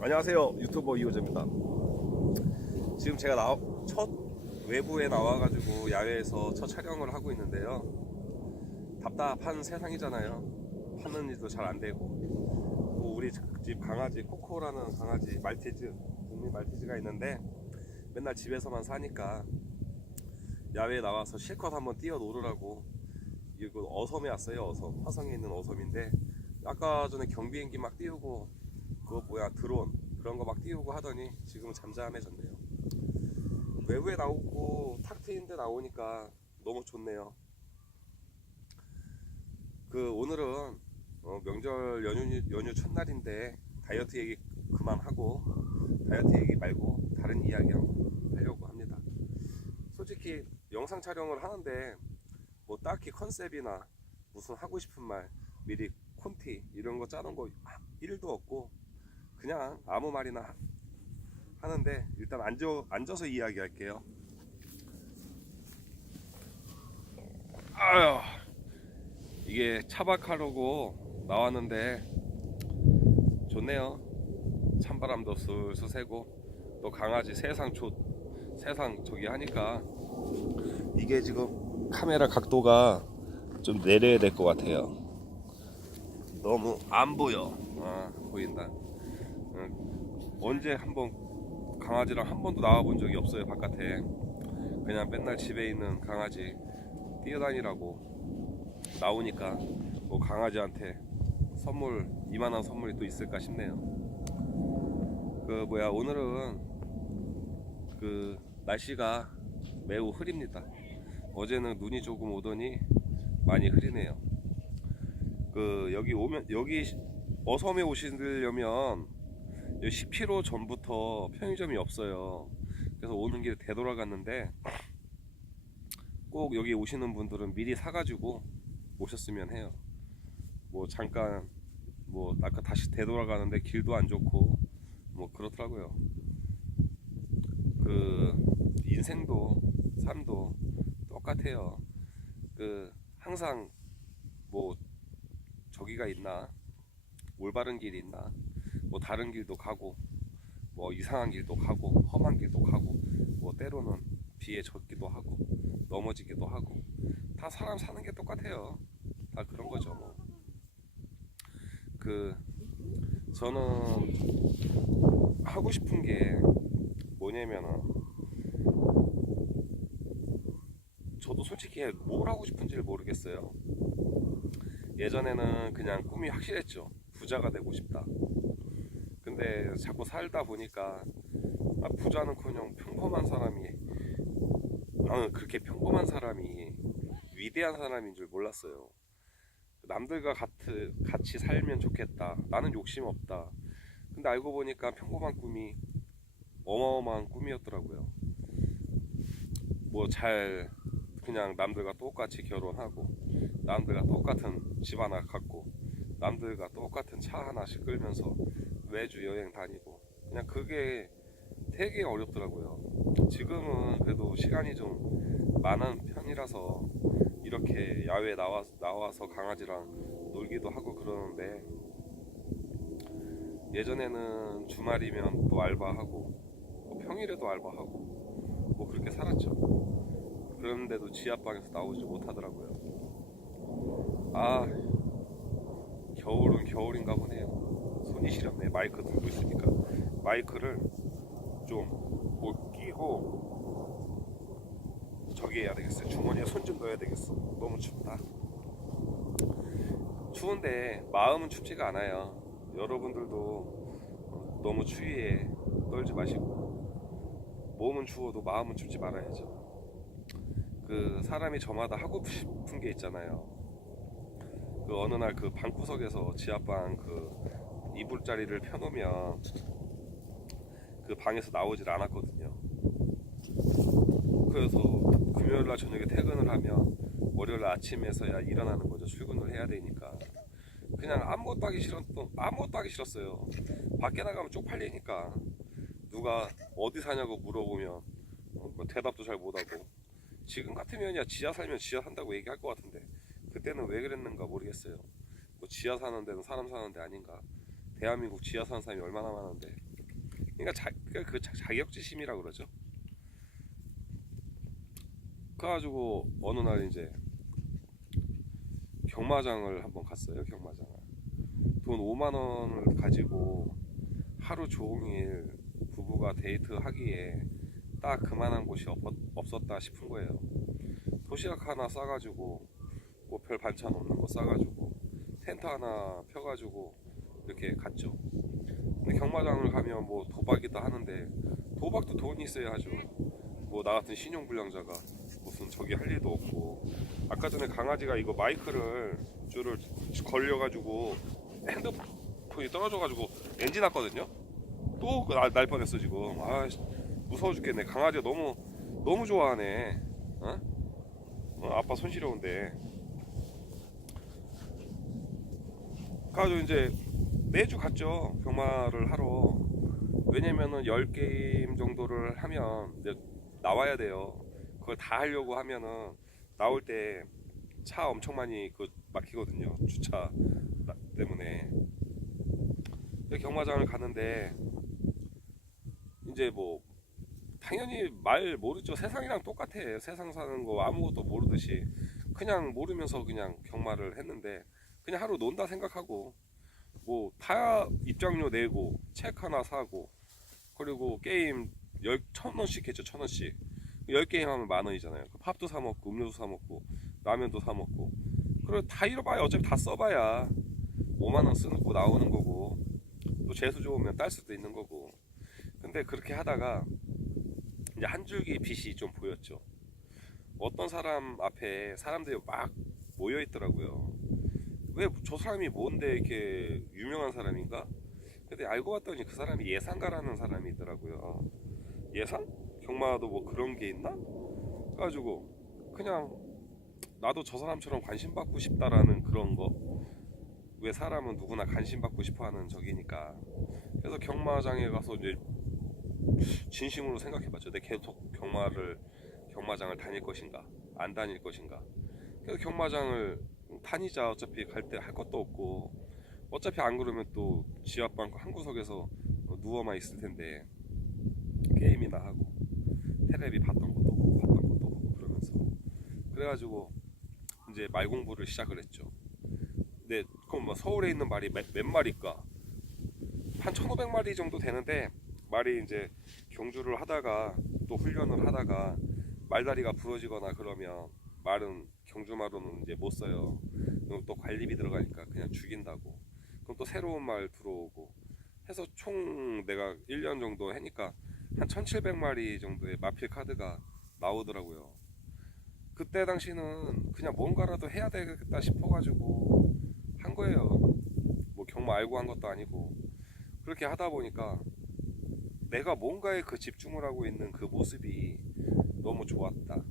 안녕하세요. 유튜버 이호재입니다. 지금 제가 나, 첫 외부에 나와가지고 야외에서 첫 촬영을 하고 있는데요. 답답한 세상이잖아요. 하는 일도 잘 안되고. 뭐 우리 집 강아지 코코라는 강아지 말티즈 국민 말티즈가 있는데 맨날 집에서만 사니까 야외에 나와서 실컷 한번 뛰어 놀으라고 이거 어섬에 왔어요 어섬. 화성에 있는 어섬인데 아까 전에 경비행기 막 띄우고 그거 뭐야 드론 그런 거 막 띄우고 하더니 지금은 잠잠해졌네요. 외부에 나오고 탁 트인데 나오니까 너무 좋네요. 그 오늘은 어, 명절 연휴, 연휴 첫날인데 다이어트 얘기 그만하고 다이어트 얘기 말고 다른 이야기 하려고 합니다. 솔직히 영상 촬영을 하는데 뭐 딱히 컨셉이나 무슨 하고 싶은 말 미리 콘티 이런 거 짜는 거 1도 없고 그냥 아무 말이나 하- 하는데 일단 앉아, 앉아서 이야기할게요. 아유 이게 차박하려고 나왔는데 좋네요. 찬바람도 슬슬 새고 또 강아지 세상 조 세상 저기 하니까 이게 지금 카메라 각도가 좀 내려야 될 것 같아요. 너무 안 보여. 아 보인다. 응. 언제 한번 강아지랑 한 번도 나와 본 적이 없어요 바깥에. 그냥 맨날 집에 있는 강아지 뛰어다니라고 나오니까 뭐 강아지한테 선물 이만한 선물이 또 있을까 싶네요. 그 뭐야 오늘은 그 날씨가 매우 흐립니다. 어제는 눈이 조금 오더니 많이 흐리네요. 그 여기 오면 여기 어섬에 오시려면 10km 전부터 편의점이 없어요. 그래서 오는 길에 되돌아갔는데 꼭 여기 오시는 분들은 미리 사가지고 오셨으면 해요. 뭐 잠깐 뭐 아까 다시 되돌아가는데 길도 안 좋고 뭐 그렇더라고요. 그 인생도 삶도 똑같아요. 그 항상 뭐 저기가 있나 올바른 길이 있나 뭐 다른 길도 가고 뭐 이상한 길도 가고 험한 길도 가고 뭐 때로는 비에 젖기도 하고 넘어지기도 하고 다 사람 사는 게 똑같아요 다 그런 거죠 뭐. 그 저는 하고 싶은 게 뭐냐면은 저도 솔직히 뭘 하고 싶은지를 모르겠어요 예전에는 그냥 꿈이 확실했죠. 부자가 되고 싶다. 근데 자꾸 살다 보니까 아, 부자는커녕 평범한 사람이 나는 그렇게 평범한 사람이 위대한 사람인 줄 몰랐어요. 남들과 같이, 같이 살면 좋겠다. 나는 욕심 없다. 근데 알고 보니까 평범한 꿈이 어마어마한 꿈이었더라고요. 뭐 잘 그냥 남들과 똑같이 결혼하고 남들과 똑같은 집 하나 갖고 남들과 똑같은 차 하나씩 끌면서 매주 여행 다니고 그냥 그게 되게 어렵더라고요. 지금은 그래도 시간이 좀 많은 편이라서 이렇게 야외 나와 나와서 강아지랑 놀기도 하고 그러는데 예전에는 주말이면 또 알바하고 뭐 평일에도 알바하고 뭐 그렇게 살았죠. 그런데도 지하방에서 나오지 못하더라고요. 아 겨울은 겨울인가 보네요 마이크 들고 있으니까. 마이크를 좀뭐 끼고 저기 해야 되겠어요. 주머니에 손 좀 넣어야 되겠어. 너무 춥다. 추운데 마음은 춥지가 않아요. 여러분들도 너무 추위에 떨지 마시고 몸은 추워도 마음은 춥지 말아야죠. 그 사람이 저마다 하고 싶은 게 있잖아요. 그 어느 날 그 방구석에서 지하방 그 이불자리를 펴놓으면 그 방에서 나오질 않았거든요. 그래서 금요일 날 저녁에 퇴근을 하면 월요일 날 아침에서야 일어나는 거죠. 출근을 해야 되니까. 그냥 아무것도 하기 싫었던 아무것도 하기 싫었어요. 밖에 나가면 쪽팔리니까 누가 어디 사냐고 물어보면 어, 뭐 대답도 잘 못하고 지금 같으면야 지하 살면 지하 산다고 얘기할 것 같은데 그때는 왜 그랬는가 모르겠어요. 뭐 지하 사는 데는 사람 사는 데 아닌가. 대한민국 지하 사는 사람이 얼마나 많은데 그러니까 자, 그러니까 그 자- 자격지심이라 그러죠. 그래가지고 어느 날 이제 경마장을 한번 갔어요. 경마장을 돈 5만 원을 가지고 하루 종일 부부가 데이트 하기에 딱 그만한 곳이 없, 없었다 싶은 거예요. 도시락 하나 싸가지고 뭐 별 반찬 없는 거 싸가지고 텐트 하나 펴가지고 이렇게 갔죠. 근데 경마장을 가면 뭐 도박이다 하는데 도박도 돈이 있어야 하죠. 뭐 나 같은 신용불량자가 무슨 저기 할 일도 없고 아까 전에 강아지가 이거 마이크를 줄을 걸려가지고 핸드폰이 떨어져가지고 엔진 났거든요. 또날 뻔했어 지금. 아 무서워 죽겠네. 강아지가 너무 너무 좋아하네. 어? 어, 아빠 손 시려운데. 가지고 이제 매주 갔죠 경마를 하러. 왜냐면은 10게임 정도를 하면 이제 나와야 돼요. 그걸 다 하려고 하면은 나올 때 차 엄청 많이 그 막히거든요. 주차 나- 때문에. 경마장을 가는데 이제 뭐 당연히 말 모르죠. 세상이랑 똑같아. 세상 사는 거 아무것도 모르듯이 그냥 모르면서 그냥 경마를 했는데 그냥 하루 논다 생각하고 뭐다 입장료 내고 책 하나 사고 그리고 게임 열, 천 원씩 했죠 천 원씩. 열 게임 하면 만 원이잖아요. 그 팝도 사 먹고 음료도 사 먹고 라면도 사 먹고. 그리고 다 잃어봐야 어차피 다 써봐야 5만 원 쓰고 나오는 거고 또 재수 좋으면 딸 수도 있는 거고. 근데 그렇게 하다가 이제 한 줄기 빛이 좀 보였죠. 어떤 사람 앞에 사람들이 막 모여 있더라고요 왜 저 사람이 뭔데 이렇게 유명한 사람인가 근데 알고 봤더니 그 사람이 예상가라는 사람이 있더라고요. 예상? 경마도 뭐 그런 게 있나? 그래가지고 그냥 나도 저 사람처럼 관심 받고 싶다라는 그런 거. 왜 사람은 누구나 관심 받고 싶어하는 적이니까. 그래서 경마장에 가서 이제 진심으로 생각해봤죠. 내 계속 경마를 경마장을 다닐 것인가, 안 다닐 것인가. 그래서 경마장을 다니자. 어차피 갈 때 할 것도 없고. 어차피 안 그러면 또 지하방 한 구석에서 누워만 있을 텐데 게임이나 하고 테레비 봤던 것도 보고 봤던 것도 보고 그러면서 그래가지고 이제 말 공부를 시작을 했죠. 근데 그럼 뭐 서울에 있는 말이 몇, 몇 마리일까? 한 1,500마리 정도 되는데 말이 이제 경주를 하다가 또 훈련을 하다가 말다리가 부러지거나 그러면 말은 경주 말로는 이제 못 써요. 그럼 또 관리비 들어가니까 그냥 죽인다고. 그럼 또 새로운 말 들어오고 해서 총 내가 1년 정도 하니까 한 1700마리 정도의 마필 카드가 나오더라고요. 그때 당시는 그냥 뭔가라도 해야 되겠다 싶어가지고 한 거예요. 뭐 경마 알고 한 것도 아니고 그렇게 하다 보니까 내가 뭔가에 그 집중을 하고 있는 그 모습이 너무 좋았다.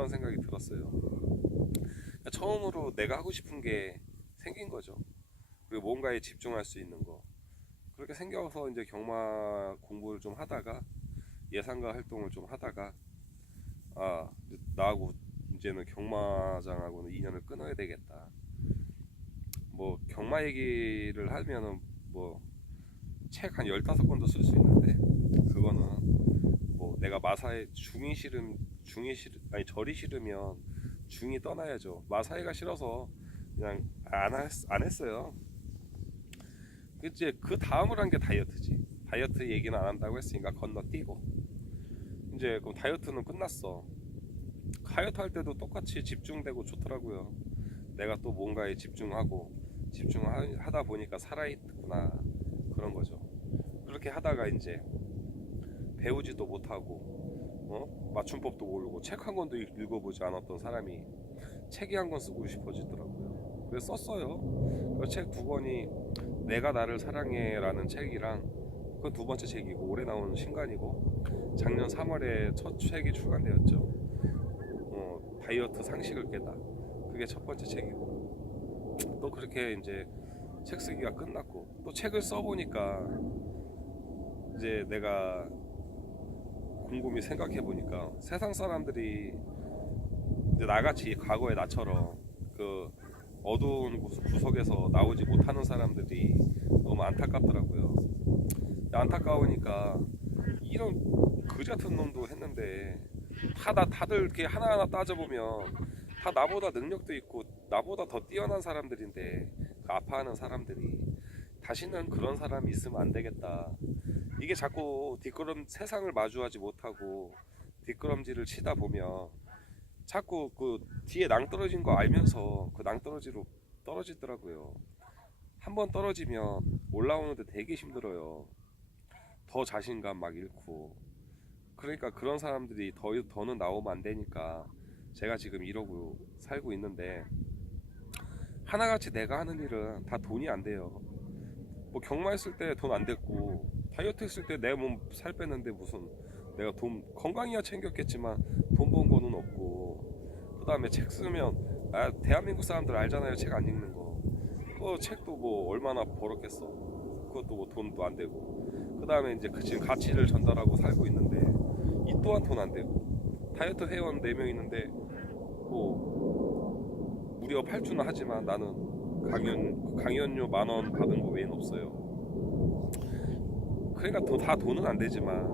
어, 그런 생각이 들었어요. 그러니까 처음으로 내가 하고 싶은 게 생긴 거죠. 그리고 뭔가에 집중할 수 있는 거. 그렇게 생겨서 이제 경마 공부를 좀 하다가 예상가 활동을 좀 하다가 아 나하고 이제는 경마장하고는 인연을 끊어야 되겠다. 뭐 경마 얘기를 하면은 뭐 책한 15권도 쓸 수 있는데 내가 마사에 중이 싫음 중이 싫 아니 절이 싫으면 중이 떠나야죠. 마사회가 싫어서 그냥 안, 했, 안 했어요. 이제 그 다음을 한 게 다이어트지. 다이어트 얘기는 안 한다고 했으니까 건너뛰고. 이제 그럼 다이어트는 끝났어. 다이어트 할 때도 똑같이 집중되고 좋더라고요. 내가 또 뭔가에 집중하고 집중하다 보니까 살아있구나 그런 거죠. 그렇게 하다가 이제 배우지도 못하고 어? 맞춤법도 모르고 책 한 권도 읽- 읽어보지 않았던 사람이 책이 한 권 쓰고 싶어지더라고요. 그래서 썼어요. 그 책 두 권이 내가 나를 사랑해라는 책이랑 그 두 번째 책이고 올해 나온 신간이고 작년 3월에 첫 책이 출간되었죠. 어, 다이어트 상식을 깨다. 그게 첫 번째 책이고 또 그렇게 이제 책 쓰기가 끝났고 또 책을 써보니까 이제 내가 곰곰이 생각해 보니까 세상 사람들이 이제 나같이 과거의 나처럼 그 어두운 곳- 구석에서 나오지 못하는 사람들이 너무 안타깝더라고요. 안타까우니까 이런 그지 같은 놈도 했는데 다다 다들 이렇게 하나하나 따져보면 다 나보다 능력도 있고 나보다 더 뛰어난 사람들인데 그 아파하는 사람들이 다시는 그런 사람이 있으면 안 되겠다. 이게 자꾸 뒷걸음 세상을 마주하지 못하고 뒷걸음질을 치다 보면 자꾸 그 뒤에 낭떠러진 거 알면서 그 낭떠러지로 떨어지더라고요. 한 번 떨어지면 올라오는데 되게 힘들어요. 더 자신감 막 잃고. 그러니까 그런 사람들이 더, 더는 나오면 안 되니까 제가 지금 이러고 살고 있는데 하나같이 내가 하는 일은 다 돈이 안 돼요. 뭐 경마했을 때 돈 안 됐고 다이어트 했을 때 내 몸 살 뺐는데 무슨 내가 돈 건강이야 챙겼겠지만 돈 번 거는 없고 그 다음에 책 쓰면 아 대한민국 사람들 알잖아요 책 안 읽는 거. 그 책도 뭐 얼마나 벌었겠어. 그것도 뭐 돈도 안 되고. 그 다음에 이제 그 지금 가치를 전달하고 살고 있는데 이 또한 돈 안 되고. 다이어트 회원 4명 있는데 뭐 무려 8주는 하지만 나는 강연 강연료 만 원 받은 거 외엔 없어요. 그러니까 더, 다 돈은 안 되지만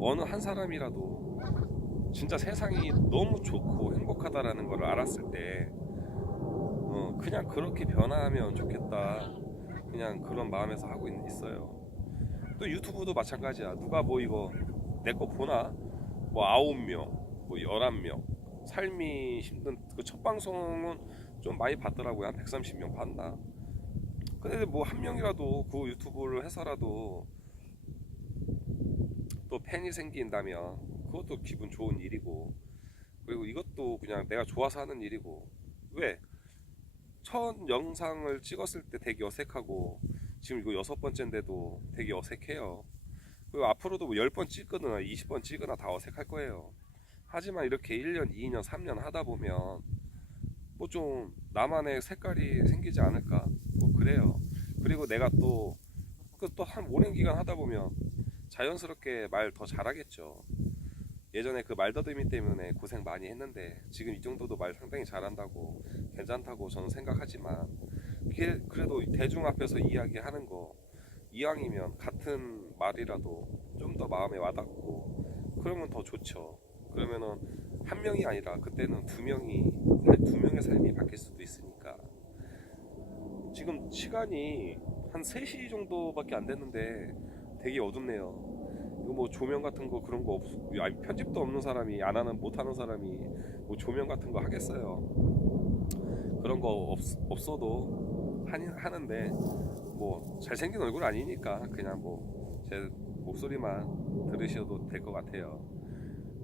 어느 한 사람이라도 진짜 세상이 너무 좋고 행복하다라는 걸 알았을 때 어, 그냥 그렇게 변화하면 좋겠다. 그냥 그런 마음에서 하고 있, 있어요. 또 유튜브도 마찬가지야. 누가 뭐 이거 내 거 보나? 뭐 아홉 명, 뭐 열한 명. 삶이 힘든 그 첫 방송은 좀 많이 봤더라고요. 한 130명 봤나? 근데 뭐 한 명이라도 그 유튜브를 해서라도 또 팬이 생긴다면 그것도 기분 좋은 일이고 그리고 이것도 그냥 내가 좋아서 하는 일이고 왜? 첫 영상을 찍었을 때 되게 어색하고 지금 이거 여섯 번째인데도 되게 어색해요. 그리고 앞으로도 뭐 10번 찍거나 20번 찍거나 다 어색할 거예요. 하지만 이렇게 1년, 2년, 3년 하다 보면 뭐 좀 나만의 색깔이 생기지 않을까? 뭐 그래요. 그리고 내가 또 그 또 한 오랜 기간 하다 보면 자연스럽게 말 더 잘하겠죠. 예전에 그 말더듬이 때문에 고생 많이 했는데 지금 이 정도도 말 상당히 잘한다고 괜찮다고 저는 생각하지만 그래도 대중 앞에서 이야기하는 거 이왕이면 같은 말이라도 좀 더 마음에 와닿고 그러면 더 좋죠. 그러면은 한 명이 아니라 그때는 두 명이 두 명의 삶이 바뀔 수도 있으니까 지금 시간이 한 3시 정도밖에 안 됐는데 되게 어둡네요. 이거 뭐 조명 같은 거 그런 거 없, 아니 편집도 없는 사람이 안 하는 못 하는 사람이 뭐 조명 같은 거 하겠어요. 그런 거 없, 없어도 하니, 하는데 뭐 잘생긴 얼굴 아니니까 그냥 뭐 제 목소리만 들으셔도 될 것 같아요.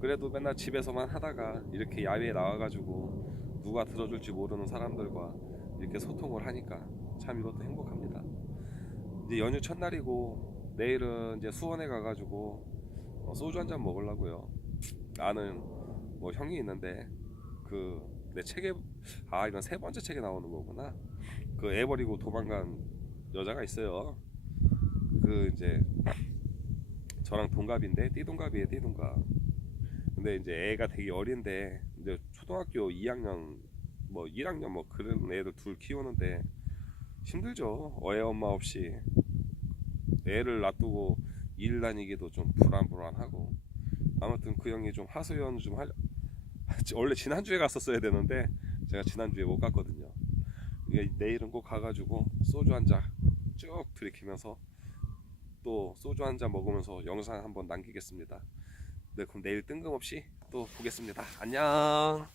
그래도 맨날 집에서만 하다가 이렇게 야외에 나와가지고 누가 들어줄지 모르는 사람들과 이렇게 소통을 하니까 참 이것도 행복합니다. 이제 연휴 첫날이고 내일은 이제 수원에 가가지고 어, 소주 한 잔 먹으려고요. 나는 뭐 형이 있는데 그 내 책에 아 이건 세 번째 책에 나오는 거구나. 그 애 버리고 도망간 여자가 있어요. 그 이제 저랑 동갑인데 띠동갑이에요 띠동갑. 근데 이제 애가 되게 어린데 이제 초등학교 2학년 뭐 1학년 뭐 그런 애들 둘 키우는데 힘들죠. 어애 엄마 없이 애를 놔두고 일 다니기도 좀 불안불안하고 아무튼 그 형이 좀 하소연 좀할 원래 지난주에 갔었어야 되는데 제가 지난주에 못 갔거든요. 내일은 꼭 가가지고 소주 한 잔 쭉 들이키면서 또 소주 한 잔 먹으면서 영상 한번 남기겠습니다. 네, 그럼 내일 뜬금없이 또 보겠습니다. 안녕.